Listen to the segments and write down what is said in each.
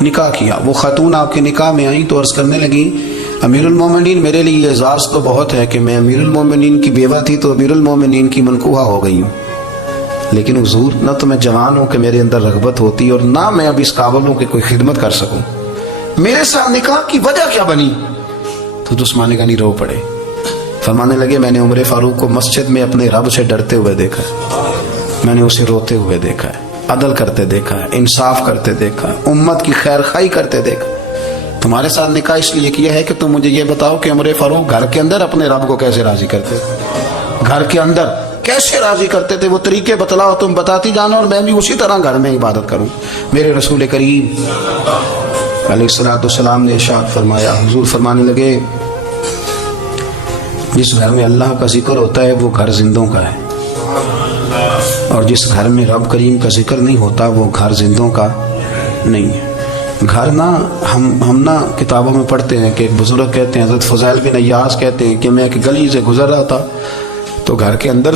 نکاح کیا. وہ خاتون آپ کے نکاح میں آئیں تو عرض کرنے لگی امیر المومنین میرے لیے اعزاز تو بہت ہے کہ میں امیر المومنین کی بیوہ تھی تو امیر المومنین کی منکوحہ ہو گئی ہوں، لیکن حضور نہ تو میں جوان ہوں کہ میرے اندر رغبت ہوتی اور نہ میں اب اس قابل ہوں کہ کوئی خدمت کر سکوں، میرے ساتھ نکاح کی وجہ کیا بنی؟ تو عثمان غنی رو پڑے. فرمانے لگے میں نے عمر فاروق کو مسجد میں اپنے رب سے ڈرتے ہوئے دیکھا ہے، میں نے اسے روتے ہوئے دیکھا ہے، عدل کرتے دیکھا ہے، انصاف کرتے دیکھا ہے، امت کی خیر خواہی کرتے دیکھا. تمہارے ساتھ نکاح اس لیے کیا ہے کہ تم مجھے یہ بتاؤ کہ عمر فاروق گھر کے اندر اپنے رب کو کیسے راضی کرتے تھے، گھر کے اندر کیسے راضی کرتے تھے، وہ طریقے بتلاؤ، تم بتاتی جانا اور میں بھی اسی طرح گھر میں عبادت کروں. میرے رسول کریم علیہ السلام نے ارشاد فرمایا، حضور فرمانے لگے جس گھر میں اللہ کا ذکر ہوتا ہے وہ گھر زندوں کا ہے، اور جس گھر میں رب کریم کا ذکر نہیں ہوتا وہ گھر زندوں کا نہیں ہے. گھر نا ہم نا کتابوں میں پڑھتے ہیں کہ ایک بزرگ کہتے ہیں، حضرت فضیل بن عیاض کہتے ہیں کہ میں ایک گلی سے گزر رہا تھا تو گھر کے اندر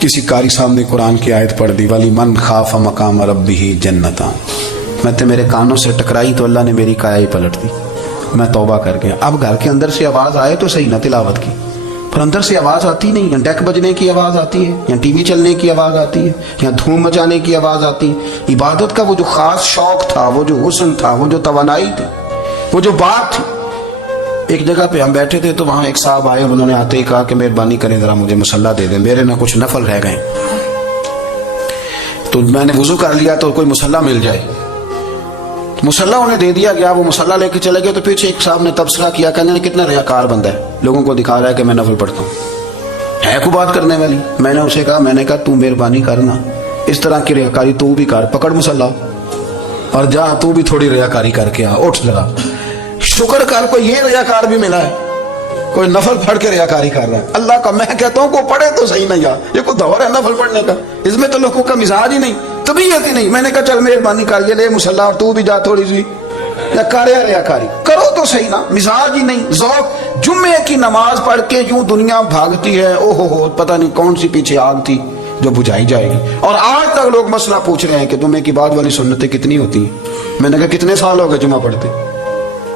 کسی قاری صاحب نے قرآن کی آیت پڑھ دی، ولی من خاف مقام ربہ جنتان. میں تو میرے کانوں سے ٹکرائی تو اللہ نے میری کایا ہی پلٹ دی، میں توبہ کر گیا. اب گھر کے اندر سے آواز آئے تو صحیح نہ تلاوت کی، پر اندر سے آواز آتی نہیں، یا ڈیک بجنے کی آواز آتی ہے، یا ٹی وی چلنے کی آواز آتی ہے، یا دھوم مچانے کی آواز آتی ہے. عبادت کا وہ جو خاص شوق تھا، وہ جو حسن تھا، وہ جو توانائی تھی، وہ جو بات تھی. ایک جگہ پہ ہم بیٹھے تھے تو وہاں ایک صاحب آئے، انہوں نے آتے ہی کہا کہ مہربانی کریں ذرا مجھے مصلی دے دیں، میرے نہ کچھ نفل رہ گئے. تو میں نے وضو کر لیا تو کوئی مصلی مل جائے. مصلی انہیں دے دیا گیا، وہ مصلی لے کے چلے گئے تو پیچھے ایک صاحب نے تبصرہ کیا، کہنے لگے کتنا ریاکار بندہ ہے، لوگوں کو دکھا رہا ہے کہ میں نفل پڑھتا ہوں، ہے کو بات کرنے والی. میں نے اسے کہا تو مہربانی کرنا اس طرح کی ریاکاری تو بھی کر، پکڑ مصلی اور جا تو بھی تھوڑی ریاکاری کر کے آ، اٹھ ذرا شکر کر، کوئی یہ ریاکار بھی ملا ہے، کوئی نفل پڑھ کے ریاکاری کر رہا ہے. اللہ کا میں کہتا ہوں کو پڑھے تو صحیح نہیں، یار یہ کوئی دور ہے نفل پڑھنے کا، اس میں تو لوگوں کا مزاج ہی نہیں، طبیعت ہی نہیں. میں نے کہا چل مہربانی کر، یہ لے مصلی اور تو بھی جا تھوڑی سی ریاکاری کرو تو صحیح نا، مزاج ہی نہیں، ذوق. جمعے کی نماز پڑھ کے یوں دنیا بھاگتی ہے، او ہو پتہ نہیں کون سی پیچھے آگ تھی جو بجھائی جائے گی. اور آج تک لوگ مسئلہ پوچھ رہے ہیں کہ جمعے کی بعد والی سنتیں کتنی ہوتی ہیں. میں نے کہا کتنے سال ہو گئے جمعہ پڑھتے،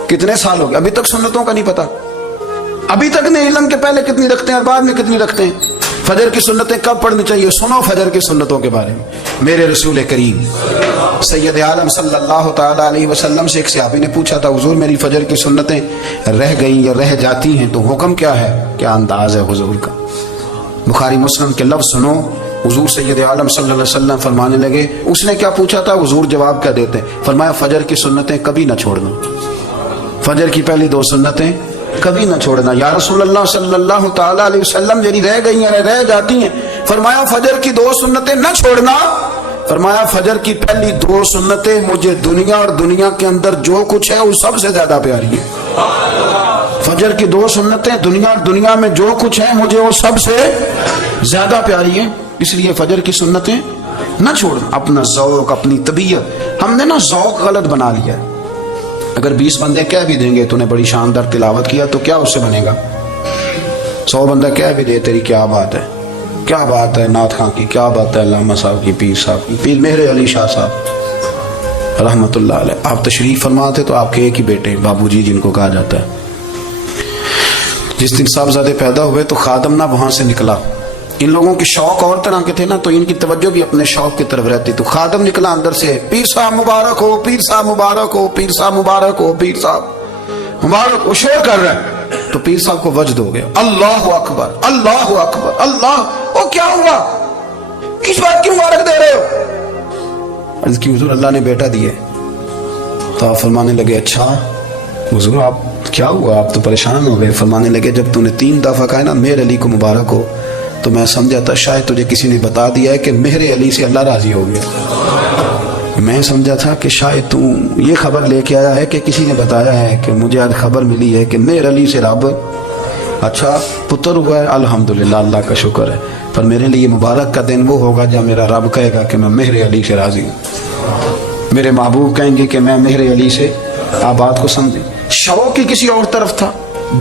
کتنے سال ہو گئے، ابھی تک سنتوں کا نہیں پتا، ابھی تک نہیں علم کے پہلے کتنی رکھتے ہیں اور بعد میں کتنی رکھتے ہیں. فجر کی سنتیں کب پڑھنی چاہیے، سنو فجر کی سنتوں کے بارے میں. میرے رسول کریم سید عالم صلی اللہ تعالی علیہ وسلم سے ایک صحابی نے پوچھا تھا، حضور میری فجر کی سنتیں رہ گئیں یا رہ جاتی ہیں تو حکم کیا ہے، کیا انداز ہے حضور کا. بخاری مسلم کے لفظ سنو، حضور سید عالم صلی اللہ علیہ وسلم فرمانے لگے، اس نے کیا پوچھا تھا، حضور جواب کیا دیتے، فرمایا فجر کی سنتیں کبھی نہ چھوڑنا، فجر کی پہلی 2 سنتیں کبھی نہ چھوڑنا. یا رسول اللہ صلی اللہ تعالی علیہ وسلم میری رہ گئی ہیں رہ جاتی ہیں، فرمایا فجر کی 2 سنتیں نہ چھوڑنا، فرمایا فجر کی پہلی 2 سنتیں مجھے دنیا اور دنیا کے اندر جو کچھ ہے وہ سب سے زیادہ پیاری ہے. فجر کی 2 سنتیں دنیا اور دنیا میں جو کچھ ہے مجھے وہ سب سے زیادہ پیاری ہے، اس لیے فجر کی سنتیں نہ چھوڑنا. اپنا ذوق، اپنی طبیعت، ہم نے نا ذوق غلط بنا لیا ہے. اگر 20 بندے کہہ بھی دیں گے تو نے بڑی شاندار تلاوت کیا تو کیا اس سے بنے گا، 100 بندہ کہہ بھی دے تیری کیا بات ہے، کیا بات ہے نعت خاں کی، کیا بات ہے علامہ صاحب کی، پیر صاحب کی، پیر مہر علی شاہ صاحب رحمۃ اللہ علیہ. آپ تشریف فرما تھے تو آپ کے ایک ہی بیٹے بابو جی جن کو کہا جاتا ہے، جس دن صاحبزادے پیدا ہوئے تو خادم نہ وہاں سے نکلا. ان لوگوں کے شوق اور طرح کے تھے نا تو ان کی توجہ بھی اپنے شوق کی طرف رہتی. تو خادم نکلا اندر سے، پیر صاحب مبارک ہو، پیر صاحب مبارک ہو، پیر صاحب مبارک ہو، پیر صاحب مبارک ہو، شور کر رہا ہے. تو پیر صاحب کو وجد ہو گیا، اللہ اکبر اللہ اکبر اللہ. او کیا ہوا، کس بات کی مبارک دے رہے ہو؟ عرض کی حضور اللہ نے بیٹا دیے. تو آپ فرمانے لگے اچھا حضور آپ کیا ہوا، آپ تو پریشان ہو گئے. فرمانے لگے جب تو نے 3 دفعہ کہا نا مہر علی کو مبارک ہو تو میں سمجھا تھا شاید تجھے کسی نے بتا دیا ہے کہ مہر علی سے اللہ راضی ہو گیا. میں سمجھا تھا کہ شاید تو یہ خبر لے کے آیا ہے کہ کسی نے بتایا ہے کہ مجھے آج خبر ملی ہے کہ مہر علی سے رب اچھا پتر ہوا ہے، الحمدللہ اللہ کا شکر ہے. پر میرے لیے مبارک کا دن وہ ہوگا جب میرا رب کہے گا کہ میں مہر علی سے راضی ہوں، میرے محبوب کہیں گے کہ میں مہر علی سے. آپ بات کو سمجھیں، شوق ہی کسی اور طرف تھا،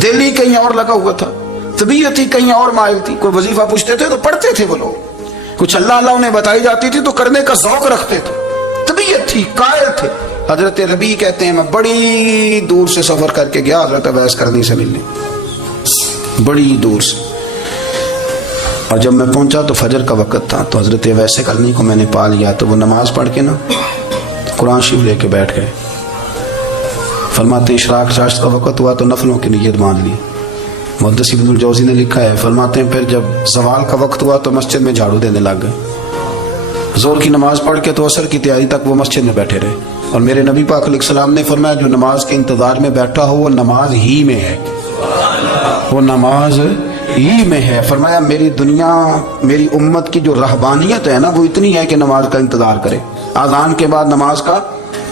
دل ہی کہیں اور لگا ہوا تھا، طبیعت ہی کہیں اور مائل تھی. کوئی وظیفہ پوچھتے تھے تو پڑھتے تھے وہ لوگ، کچھ اللہ اللہ انہیں بتائی جاتی تھی تو کرنے کا ذوق رکھتے تھے، طبیعت تھی، قائل تھے. حضرت ربیع کہتے ہیں میں بڑی دور سے سفر کر کے گیا حضرت اویس قرنی سے ملنے، بڑی دور سے، اور جب میں پہنچا تو فجر کا وقت تھا، تو حضرت اویس قرنی کو میں نے پا لیا، تو وہ نماز پڑھ کے نا قرآن شریف لے کے بیٹھ گئے۔ فرماتے ہیں اشراق چاشت کا وقت ہوا تو نفلوں کی نیت باندھ لی۔ محدث ابن الجوزی نے لکھا ہے، فرماتے ہیں پھر جب زوال کا وقت ہوا تو مسجد میں جھاڑو دینے لگ گئے۔ زور کی نماز پڑھ کے تو عصر کی تیاری تک وہ مسجد میں بیٹھے رہے، اور میرے نبی پاک علیہ السلام نے فرمایا جو نماز کے انتظار میں بیٹھا ہو وہ نماز ہی میں ہے، وہ نماز ہی میں ہے۔ فرمایا میری دنیا، میری امت کی جو رہبانیت ہے نا وہ اتنی ہے کہ نماز کا انتظار کرے، اذان کے بعد نماز کا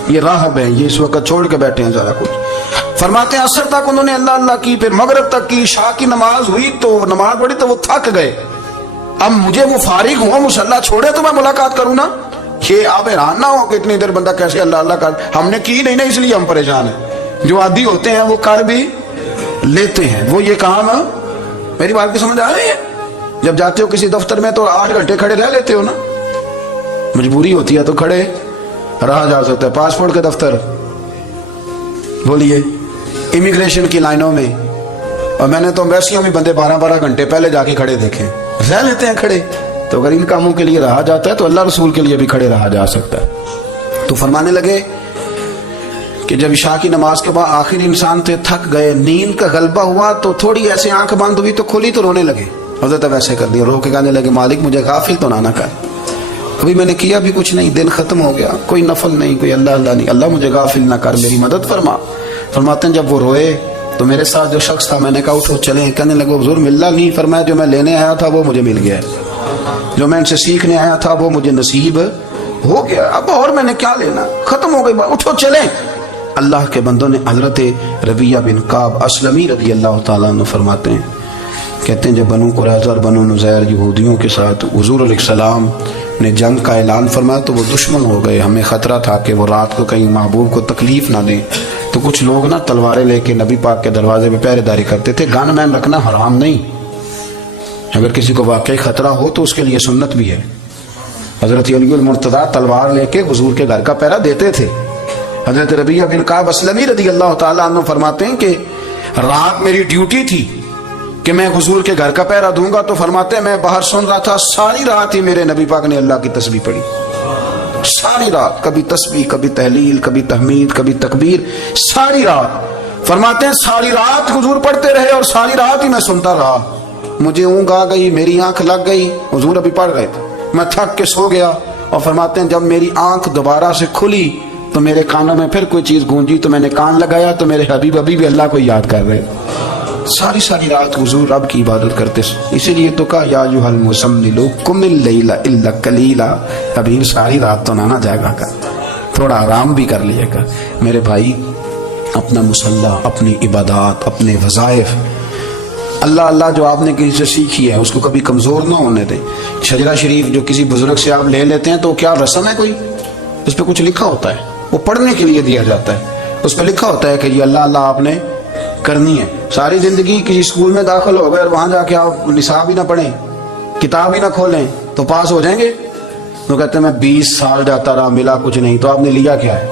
یہ راہب ہے، یہ اس وقت چھوڑ کے بیٹھے ہیں ذرا کچھ۔ فرماتے ہیں عصر تک انہوں نے اللہ اللہ کی، پھر مغرب تک کی، عشاء کی نماز ہوئی تو نماز پڑھی تو وہ تھک گئے، اب مجھے وہ فارغ ہوا مصلی چھوڑے تو میں ملاقات کروں نا، یہ آپ حیران نہ ہو کہ اتنی دیر بندہ کیسے اللہ اللہ کر، ہم نے کی نہیں نا اس لیے ہم پریشان ہیں، جو عادی ہوتے ہیں وہ کر بھی لیتے ہیں، وہ یہ کام میری بات کی سمجھ آ رہی ہے؟ جب جاتے ہو کسی دفتر میں تو 8 گھنٹے کھڑے رہ لیتے ہو نا، مجبوری ہوتی ہے تو کھڑے رہا جا سکتا ہے۔ پاسپورٹ کے دفتر بولیے، امیگریشن کی لائنوں میں، اور میں نے تو ایمبیسیوں میں بندے 12 گھنٹے پہلے جا کے کھڑے دیکھے، رہ لیتے ہیں کھڑے، تو اگر ان کاموں کے لیے رہا جاتا ہے تو اللہ رسول کے لیے بھی کھڑے رہا جا سکتا ہے۔ تو فرمانے لگے کہ جب عشاء کی نماز کے بعد آخر انسان تھے، تھک گئے، نیند کا غلبہ ہوا تو تھوڑی ایسے آنکھ بند ہوئی تو کھلی تو رونے لگے، حضرت ویسے کر دیا، رو کے کہنے لگے مالک مجھے غافل تو نہ کر، ابھی میں نے کیا بھی کچھ نہیں، دن ختم ہو گیا، کوئی نفل نہیں، کوئی اللہ اللہ نہیں، اللہ مجھے غافل نہ کر، میری مدد فرما۔ فرماتے ہیں جب وہ روئے تو میرے ساتھ جو شخص تھا میں نے کہا اٹھو چلیں، کہنے لگے حضور ملنا نہیں، فرمایا جو میں لینے آیا تھا وہ مجھے مل گیا، جو میں ان سے سیکھنے آیا تھا وہ مجھے نصیب ہو گیا، اب اور میں نے کیا لینا، ختم ہو گئی بات، اٹھو چلیں۔ اللہ کے بندوں نے حضرت ربیعہ بن کعب اسلمی رضی اللہ تعالیٰ عنہ فرماتے ہیں، کہتے ہیں جب بنو قریظہ اور بنو نذیر یہودیوں کے ساتھ حضور علیہ السلام نے جنگ کا اعلان فرمایا تو وہ دشمن ہو گئے، ہمیں خطرہ تھا کہ وہ رات کو کہیں محبوب کو تکلیف نہ دیں، تو کچھ لوگ نا تلواریں لے کے نبی پاک کے دروازے پہ پہرے داری کرتے تھے، گن مین رکھنا حرام نہیں، اگر کسی کو واقعی خطرہ ہو تو اس کے لیے سنت بھی ہے۔ حضرت علی المرتضیٰ تلوار لے کے حضور کے گھر کا پہرا دیتے تھے۔ حضرت ربیعہ بن کعب اسلمی رضی اللہ تعالیٰ عنہ فرماتے ہیں کہ رات میری ڈیوٹی تھی کہ میں حضور کے گھر کا پہرا دوں گا، تو فرماتے ہیں میں باہر سن رہا تھا، ساری رات ہی میرے نبی پاک نے اللہ کی تسبیح پڑھی، ساری رات، کبھی تسبیح، کبھی تحلیل، کبھی تحمید، کبھی تکبیر، ساری رات۔ فرماتے ہیں ساری رات حضور پڑھتے رہے اور ساری رات ہی میں سنتا رہا، مجھے اونگ آ گئی، میری آنکھ لگ گئی، حضور ابھی پڑھ رہے تھے، میں تھک کے سو گیا، اور فرماتے ہیں جب میری آنکھ دوبارہ سے کھلی تو میرے کانوں میں پھر کوئی چیز گونجی تو میں نے کان لگایا تو میرے حبیب ابھی بھی اللہ کو یاد کر رہے، ساری رات حضور رب کی عبادت کرتے، اسی لیے تو کہا یا ایھا المزمل قم اللیل الا قلیلا، ابھی ساری رات تو نہ جاگا کر، تھوڑا آرام بھی کر لیا کر۔ میرے بھائی اپنا مصلی، اپنی عبادات، اپنے وظائف، اللہ اللہ جو آپ نے کسی سے سیکھی ہے اس کو کبھی کمزور نہ ہونے دیں۔ شجرہ شریف جو کسی بزرگ سے آپ لے لیتے ہیں تو کیا رسم ہے کوئی؟ اس پہ کچھ لکھا ہوتا ہے، وہ پڑھنے کے لیے دیا جاتا ہے، اس پہ لکھا ہوتا ہے کہ یہ اللہ اللہ آپ نے کرنی ہے۔ ساری زندگی کسی اسکول میں داخل ہو گئے اور وہاں جا کے آپ نصاب ہی نہ پڑھیں، کتاب ہی نہ کھولیں تو پاس ہو جائیں گے؟ تو کہتے ہیں میں 20 سال جاتا رہا ملا کچھ نہیں، تو آپ نے لیا کیا ہے؟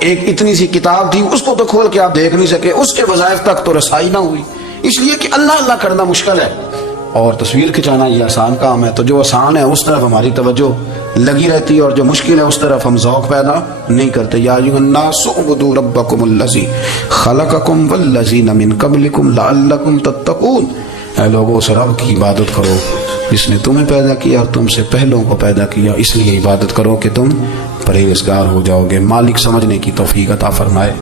ایک اتنی سی کتاب تھی اس کو تو کھول کے آپ دیکھ نہیں سکے، اس کے وظائف تک تو رسائی نہ ہوئی، اس لیے کہ اللہ اللہ کرنا مشکل ہے اور تصویر کھینچانا یہ آسان کام ہے، تو جو آسان ہے اس طرف ہماری توجہ لگی رہتی ہے اور جو مشکل ہے اس طرف ہم ذوق پیدا نہیں کرتے۔ یا ایھا الناس اعبدوا ربکم الذی خلقکم والذین من قبلکم لعلکم تتقون، اے لوگو اس رب کی عبادت کرو جس نے تمہیں پیدا کیا اور تم سے پہلوں کو پیدا کیا، اس لیے عبادت کرو کہ تم پرہیزگار ہو جاؤ گے۔ مالک سمجھنے کی توفیق عطا فرمائے۔